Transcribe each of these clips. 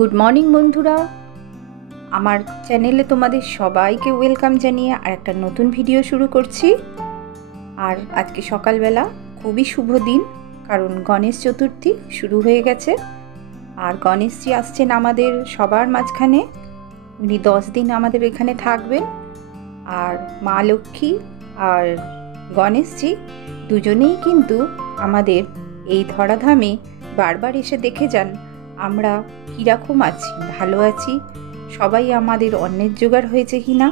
Good morning বন্ধুরা, আমার চ্যানেলে তোমাদের সবাইকে ওয়েলকাম জানিয়ে আর একটা নতুন ভিডিও শুরু করছি। আর আজকে সকালবেলা খুবই শুভ দিন, কারণ গণেশ চতুর্থী শুরু হয়ে গেছে। আর গণেশজি আসছেন আমাদের সবার মাঝখানে। উনি 10 দিন আমাদের এখানে থাকবেন। আর মা লক্ষ্মী আর গণেশজি দুজনেই কিন্তু আমাদের এই ধরাধামে বারবার এসে দেখে যান আমরা কীরকম আছি, ভালো আছি, সবাই আমাদের অন্নের জোগাড় হয়েছে কিনা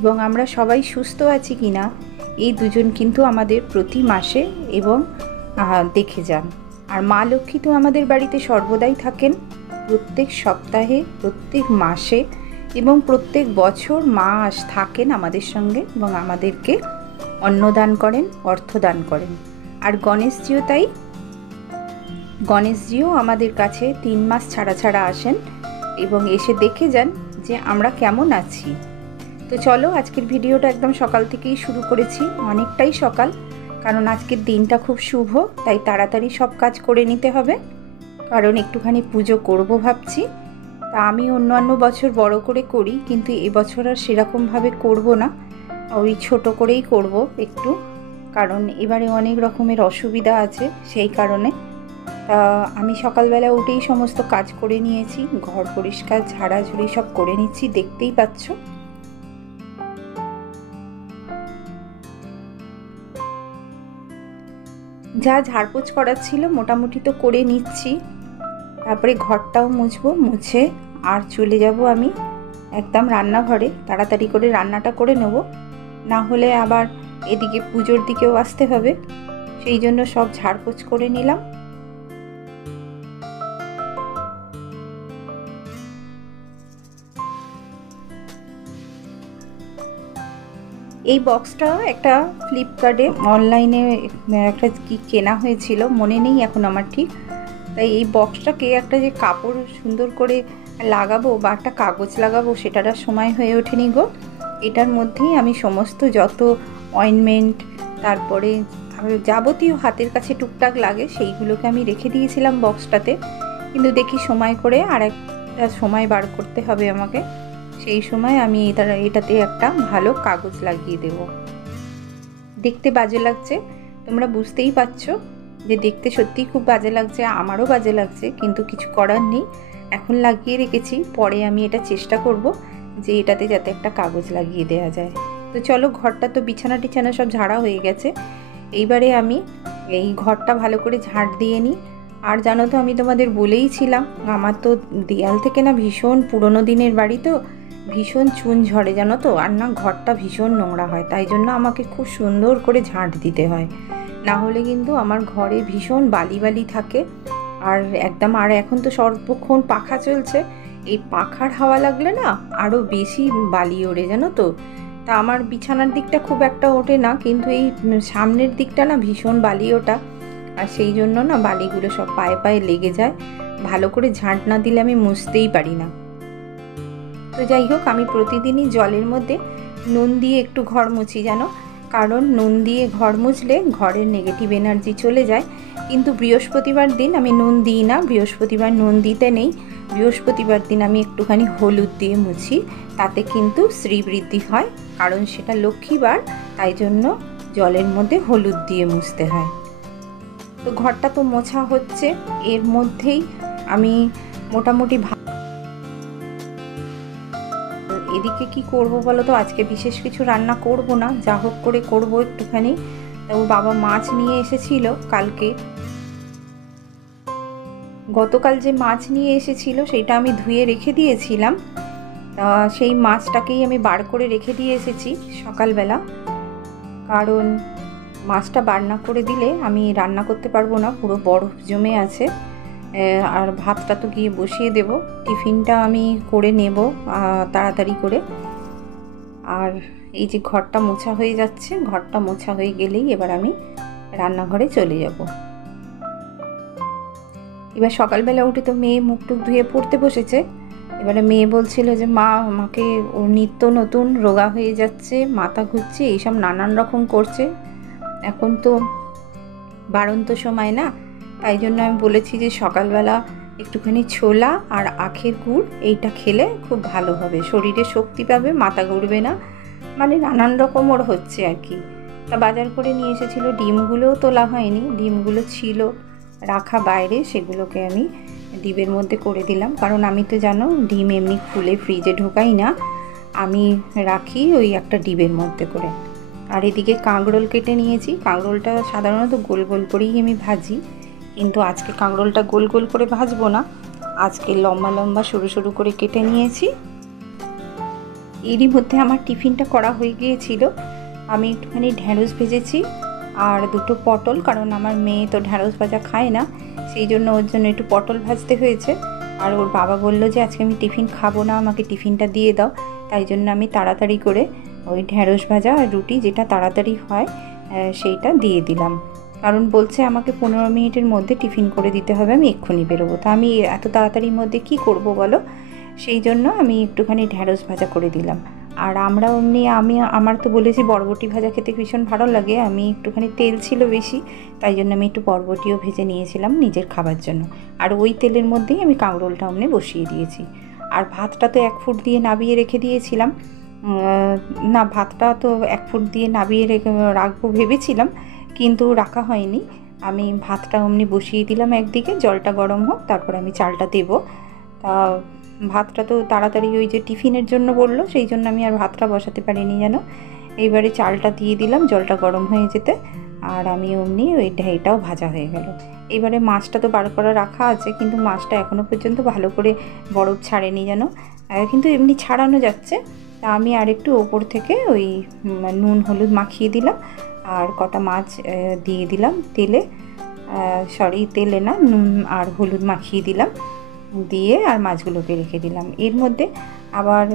এবং আমরা সবাই সুস্থ আছি কিনা। এই দুজন কিন্তু আমাদের প্রতি মাসে এবং দেখে যান। আর মা লক্ষ্মী তো আমাদের বাড়িতে সর্বদাই থাকেন, প্রত্যেক সপ্তাহে, প্রত্যেক মাসে এবং প্রত্যেক বছর মা থাকেন আমাদের সঙ্গে এবং আমাদেরকে অন্নদান করেন, অর্থদান করেন। আর গণেশজিও তাই, গণেশজিও আমাদের কাছে 3 মাস ছাড়া ছাড়া আসেন এবং এসে দেখে যান যে আমরা কেমন আছি। তো চলো, আজকের ভিডিওটা একদম সকাল থেকেই শুরু করেছি, অনেকটাই সকাল, কারণ আজকের দিনটা খুব শুভ, তাই তাড়াতাড়ি সব কাজ করে নিতে হবে, কারণ একটুখানি পুজো করব ভাবছি। তা আমি অন্যান্য বছর বড় করে করি, কিন্তু এবছর আর সেরকমভাবে করব না, ওই ছোট করেই করব একটু, কারণ এবারে অনেক রকমের অসুবিধা আছে, সেই কারণে। আমি সকালবেলা উঠেই সমস্ত কাজ করে নিয়েছি, ঘর পরিষ্কার ঝাড়াঝুড়ি সব করে নিচ্ছি, দেখতেই পাচ্ছ। যা ঝাড়পোছ করার ছিল মোটামুটি তো করে নিচ্ছি, তারপরে ঘরটাও মুছবো, মুছে আর চলে যাব আমি একদম রান্নাঘরে, তাড়াতাড়ি করে রান্নাটা করে নেব, না হলে আবার এদিকে পুজোর দিকেও আসতে হবে, সেই জন্য সব ঝাড়পোছ করে নিলাম। এই বক্সটা একটা ফ্লিপকার্টে অনলাইনে একটা কি কেনা হয়েছিল, মনে নেই এখন আমার ঠিক। তাই এই বক্সটাকে একটা যে কাপড় সুন্দর করে লাগাবো বা একটা কাগজ লাগাবো সেটার আর সময় হয়ে ওঠেনি গো। এটার মধ্যেই আমি সমস্ত যত অয়েনমেন্ট, তারপরে যাবতীয় হাতের কাছে টুকটাক লাগে সেইগুলোকে আমি রেখে দিয়েছিলাম বক্সটাতে, কিন্তু দেখি সময় করে আর একটা সময় বার করতে হবে আমাকে, সেই সময় আমি এটাতে একটা ভালো কাগজ লাগিয়ে দেব। দেখতে বাজে লাগছে, তোমরা বুঝতেই পারছো যে দেখতে সত্যিই খুব বাজে লাগছে, আমারও বাজে লাগছে, কিন্তু কিছু করার নেই, এখন লাগিয়ে রেখেছি, পরে আমি এটা চেষ্টা করব যে এটাতে যাতে একটা কাগজ লাগিয়ে দেওয়া যায়। তো চলো, ঘরটা তো বিছানা টিছানা সব ঝাড়া হয়ে গেছে, এইবারে আমি এই ঘরটা ভালো করে ঝাড় দিয়ে নিই। আর জানো তো, আমি তোমাদের বলেইছিলাম আমার তো দেয়াল থেকে না ভীষণ পুরনো দিনের বাড়ি, তো ভীষণ চুন ঝরে জানো তো, আর না ঘরটা ভীষণ নোংরা হয়, তাই জন্য আমাকে খুব সুন্দর করে ঝাঁট দিতে হয়, না হলে কিন্তু আমার ঘরে ভীষণ বালি বালি থাকে। আর একদম, আর এখন তো সর্বক্ষণ পাখা চলছে, এই পাখার হাওয়া লাগলে না আরও বেশি বালি ওঠে জানো তো। তা আমার বিছানার দিকটা খুব একটা ওঠে না, কিন্তু এই সামনের দিকটা না ভীষণ বালি ওঠা, আর সেই জন্য না বালিগুলো সব পায়ে পায়ে লেগে যায়, ভালো করে ঝাঁট না দিলে আমি মুছতেই পারি না। তো যাই হোক, আমি প্রতিদিনই জলের মধ্যে নুন দিয়ে একটু ঘর মুছি জানো, কারণ নুন দিয়ে ঘর মুছলে ঘরের নেগেটিভ এনার্জি চলে যায়। কিন্তু বৃহস্পতিবার দিন আমি নুন দিই না, বৃহস্পতিবার নুন দিতে নেই, বৃহস্পতিবার দিন আমি একটুখানি হলুদ দিয়ে মুছি, তাতে কিন্তু শ্রীবৃদ্ধি হয়, কারণ সেটা লক্ষ্মীবার, তাই জন্য জলের মধ্যে হলুদ দিয়ে মুছতে হয়। তো ঘরটা তো মোছা হচ্ছে, এর মধ্যেই আমি মোটামুটি এদিকে কি করব বলো তো, আজকে বিশেষ কিছু রান্না করব না, যা হোক করে করব একটুখানি। তো বাবা মাছ নিয়ে এসেছিল কালকে, গতকাল যে মাছ নিয়ে এসেছিল সেটা আমি ধুয়ে রেখে দিয়েছিলাম, সেই মাছটাকেই আমি বার করে রেখে দিয়ে এসেছি সকালবেলা, কারণ মাছটা বার না করে দিলে আমি রান্না করতে পারবো না, পুরো বরফ জমে আছে। আর ভাতটা তো গিয়ে বসিয়ে দেব, টিফিনটা আমি করে নেব তাড়াতাড়ি করে। আর এই যে ঘরটা মোছা হয়ে যাচ্ছে, ঘরটা মোছা হয়ে গেলেই এবার আমি রান্নাঘরে চলে যাব। এবার সকালবেলা উঠে তো মেয়ে মুখ টুক ধুয়ে পড়তে বসেছে, এবারে মেয়ে বলছিল যে মা, আমাকে ওর নিত্য নতুন রোগা হয়ে যাচ্ছে, মাথা ঘুরছে, এইসব নানান রকম করছে। এখন তো বাড়ন্ত সময় না, তাই জন্য আমি বলেছি যে সকালবেলা একটুখানি ছোলা আর আখের গুড় এইটা খেলে খুব ভালো হবে, শরীরে শক্তি পাবে, মাথা ঘুরবে না, মানে নানান রকম ওর হচ্ছে আর কি। তা বাজার করে নিয়ে এসেছিলো, ডিমগুলোও তোলা হয়নি, ডিমগুলো ছিল রাখা বাইরে, সেগুলোকে আমি ডিমের মধ্যে করে দিলাম। কারণ আমি তো জানো ডিম এমনি খুলে ফ্রিজে ঢোকাই না, আমি রাখি ওই একটা ডিমের মধ্যে করে। আর এদিকে কাঁকরোল কেটে নিয়েছি। কাঁকরোলটা সাধারণত গোল গোল করেই আমি ভাজি, কিন্তু আজকে কাঁকরোলটা গোল গোল করে ভাজবো না, আজকে লম্বা লম্বা সরু সরু করে কেটে নিয়েছি। এরই মধ্যে আমার টিফিনটা করা হয়ে গিয়েছিল। আমি একটুখানি ঢ্যাঁড়স ভেজেছি আর দুটো পটল, কারণ আমার মেয়ে তো ঢ্যাঁড়স ভাজা খায় না, সেই জন্য ওর জন্য একটু পটল ভাজতে হয়েছে। আর ওর বাবা বললো যে আজকে আমি টিফিন খাবো না, আমাকে টিফিনটা দিয়ে দাও, তাই জন্য আমি তাড়াতাড়ি করে ওই ঢ্যাঁড়স ভাজা আর রুটি, যেটা তাড়াতাড়ি হয়, সেইটা দিয়ে দিলাম। কারণ বলছে আমাকে 15 মিনিটের মধ্যে টিফিন করে দিতে হবে, আমি এক্ষুনি বেরোবো। তা আমি এত তাড়াতাড়ির মধ্যে কি করব বলো, সেই জন্য আমি একটুখানি ঢ্যাঁড়স ভাজা করে দিলাম। আর আমরা অমনি আমার তো বলেছি বরবটি ভাজা খেতে ভীষণ ভালো লাগে, আমি একটুখানি তেল ছিল বেশি, তাই জন্য আমি একটু বরবটিও ভেজে নিয়েছিলাম নিজের খাবার জন্য। আর ওই তেলের মধ্যেই আমি কাঁকরোলটা অমনি বসিয়ে দিয়েছি। আর ভাতটা তো 1 ফুট দিয়ে নাবিয়ে রেখে দিয়েছিলাম, না ভাতটা তো 1 ফুট দিয়ে নাবিয়ে রাখবো ভেবেছিলাম, কিন্তু রাখা হয়নি। আমি ভাতটা অমনি বসিয়ে দিলাম একদিকে, জলটা গরম হোক, তারপর আমি চালটা দেবো। তা ভাতটা তো তাড়াতাড়ি ওই যে টিফিনের জন্য বললো, সেই জন্য আমি আর ভাতটা বসাতে পারিনি যেন। এইবারে চালটা দিয়ে দিলাম জলটা গরম হয়ে যেতে, আর আমি অমনি ওই ঢেঁটাও ভাজা হয়ে গেল। এবারে মাছটা তো বার করা রাখা আছে, কিন্তু মাছটা এখনও পর্যন্ত ভালো করে বরফ ছাড়েনি যেন, কিন্তু এমনি ছাড়ানো যাচ্ছে। তা আমি আর একটু ওপর থেকে ওই নুন হলুদ মাখিয়ে দিলাম, আর কটা মাছ দিয়ে দিলাম তেলে, তেলে না, নুন আর হলুদ মাখিয়ে দিলাম, দিয়ে আর মাছগুলোকে রেখে দিলাম। এর মধ্যে আবার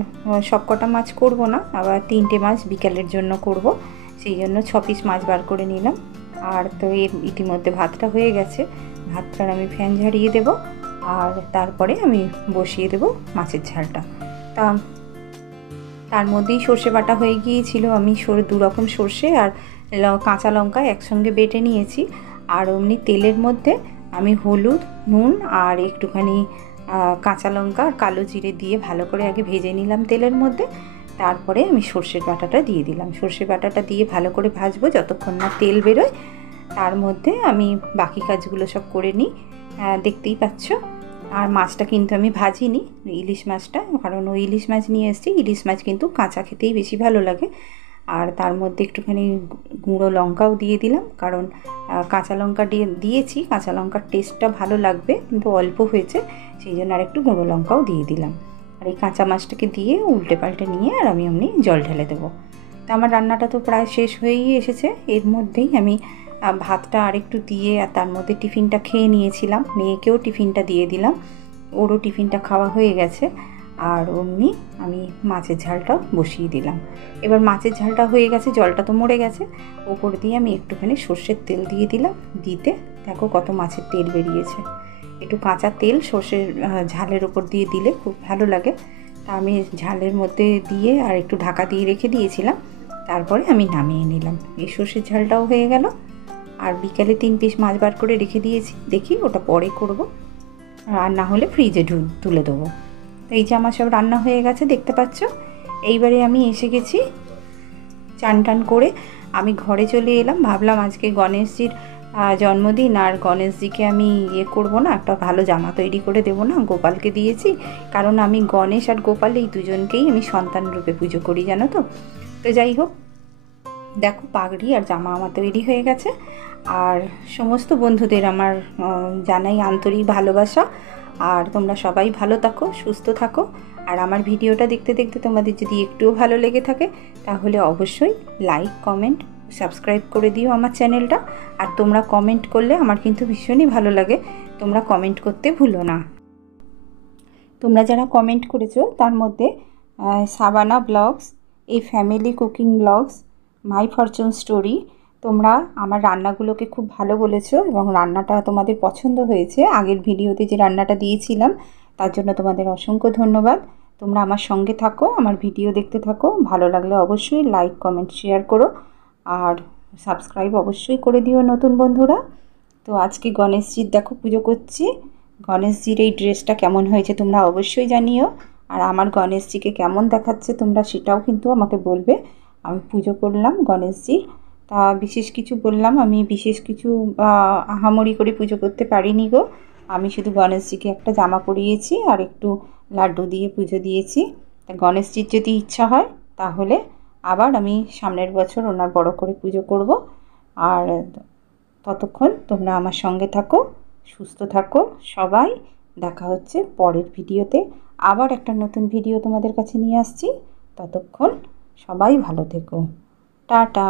সব কটা মাছ করব না, আবার 3টে মাছ বিকালের জন্য করব, সেই জন্য 6 পিস মাছ বার করে নিলাম। আর তো এর ইতিমধ্যে ভাতটা হয়ে গেছে, ভাতটার আমি ফ্যান ঝাড়িয়ে দেব, আর তারপরে আমি বসিয়ে দেব মাছের ঝালটা। তার মধ্যেই সর্ষে বাটা হয়ে গিয়েছিল, আমি 2 রকম সর্ষে আর কাঁচা লঙ্কা একসঙ্গে বেটে নিয়েছি। আর অমনি তেলের মধ্যে আমি হলুদ, নুন আর একটুখানি কাঁচা লঙ্কা আর কালো জিরে দিয়ে ভালো করে আগে ভেজে নিলাম তেলের মধ্যে, তারপরে আমি সর্ষের বাটাটা দিয়ে দিলাম। সর্ষে বাটাটা দিয়ে ভালো করে ভাজবো যতক্ষণ না তেল বেরোয়। তার মধ্যে আমি বাকি কাজগুলো সব করে নিই, দেখতেই পাচ্ছ। আর মাছটা কিন্তু আমি ভাজিনি, ইলিশ মাছটা, কারণ ওই ইলিশ মাছ নিয়ে এসেছি, ইলিশ মাছ কিন্তু কাঁচা খেতেই বেশি ভালো লাগে। আর তার মধ্যে একটুখানি গুঁড়ো লঙ্কাও দিয়ে দিলাম, কারণ কাঁচা লঙ্কা দিয়েছি, কাঁচা লঙ্কার টেস্টটা ভালো লাগবে, কিন্তু অল্প হয়েছে, সেই জন্য আর একটু গুঁড়ো লঙ্কাও দিয়ে দিলাম। আর এই কাঁচা মাছটাকে দিয়ে উল্টে পাল্টে নিয়ে আর আমি অমনি জল ঢেলে দেবো। তো আমার রান্নাটা তো প্রায় শেষ হয়েই এসেছে। এর মধ্যেই আমি ভাতটা আরেকটু দিয়ে আর তার মধ্যে টিফিনটা খেয়ে নিয়েছিলাম, মেয়েকেও টিফিনটা দিয়ে দিলাম, ওরও টিফিনটা খাওয়া হয়ে গেছে। আর অমনি আমি মাছের ঝালটাও বসিয়ে দিলাম। এবার মাছের ঝালটা হয়ে গেছে, জলটা তো মরে গেছে, ওপর দিয়ে আমি একটুখানি সর্ষের তেল দিয়ে দিলাম, দিতে দেখো কত মাছের তেল বেরিয়েছে। একটু কাঁচা তেল সর্ষের ঝালের ওপর দিয়ে দিলে খুব ভালো লাগে। তা আমি ঝালের মধ্যে দিয়ে আর একটু ঢাকা দিয়ে রেখে দিয়েছিলাম, তারপরে আমি নামিয়ে নিলাম। এই সর্ষের ঝালটাও হয়ে গেল। আর বিকালে 3 পিস মাছ বার করে রেখে দিয়েছি, দেখি ওটা পরে করব, আর না হলে ফ্রিজে তুলে দেবো। তো এই যে আমার সব রান্না হয়ে গেছে দেখতে পাচ্ছ। এইবারে আমি এসে গেছি, চান টান করে আমি ঘরে চলে এলাম। ভাবলাম আজকে গণেশজির জন্মদিন, আর গণেশজিকে আমি করব না, একটা ভালো জামা তৈরি করে দেবো না, গোপালকে দিয়েছি, কারণ আমি গণেশ আর গোপাল এই দুজনকেই আমি সন্তান রূপে পুজো করি জানো তো। তো যাই হোক, দেখো পাগড়ি আর জামা আমার তৈরি হয়ে গেছে। আর সমস্ত বন্ধুদের আমার জানাই আন্তরিক ভালোবাসা, আর তোমরা সবাই ভালো থাকো, সুস্থ থাকো। আর আমার ভিডিওটা দেখতে দেখতে তোমাদের যদি একটুও ভালো লেগে থাকে, তাহলে অবশ্যই লাইক, কমেন্ট, সাবস্ক্রাইব করে দিও আমার চ্যানেলটা। আর তোমরা কমেন্ট করলে আমার কিন্তু ভীষণই ভালো লাগে, তোমরা কমেন্ট করতে ভুলো না। তোমরা যারা কমেন্ট করেছো তার মধ্যে সাবানা ব্লগস, এই family cooking blogs, my fortune story, তোমরা আমার রান্নাগুলোকে খুব ভালো বলেছো এবং রান্নাটা তোমাদের পছন্দ হয়েছে। আগের ভিডিওতে যে রান্নাটা দিয়েছিলাম তার জন্য তোমাদের অসংখ্য ধন্যবাদ। তোমরা আমার সঙ্গে থাকো, আমার ভিডিও দেখতে থাকো, ভালো লাগলে অবশ্যই লাইক, কমেন্ট, শেয়ার করো, আর সাবস্ক্রাইব অবশ্যই করে দিও নতুন বন্ধুরা। তো আজকে গণেশজির দেখো পুজো করছি, গণেশজির এই ড্রেসটা কেমন হয়েছে তোমরা অবশ্যই জানিও। আর আমার গণেশজিকে কেমন দেখাচ্ছে তোমরা সেটাও কিন্তু আমাকে বলবে। আমি পুজো করলাম গণেশজির, তা বিশেষ কিছু বললাম, আমি বিশেষ কিছু আহামরি করে পুজো করতে পারিনি গো। আমি শুধু গণেশজিকে একটা জামা পরিয়েছি আর একটু লাড্ডু দিয়ে পুজো দিয়েছি। তা গণেশজির যদি ইচ্ছা হয় তাহলে আবার আমি সামনের বছর ওনার বড় করে পুজো করব। আর ততক্ষণ তোমরা আমার সঙ্গে থাকো, সুস্থ থাকো সবাই। দেখা হচ্ছে পরের ভিডিওতে। আবার একটা নতুন ভিডিও তোমাদের কাছে নিয়ে আসছি। ততক্ষণ সবাই ভালো থেকো। টাটা।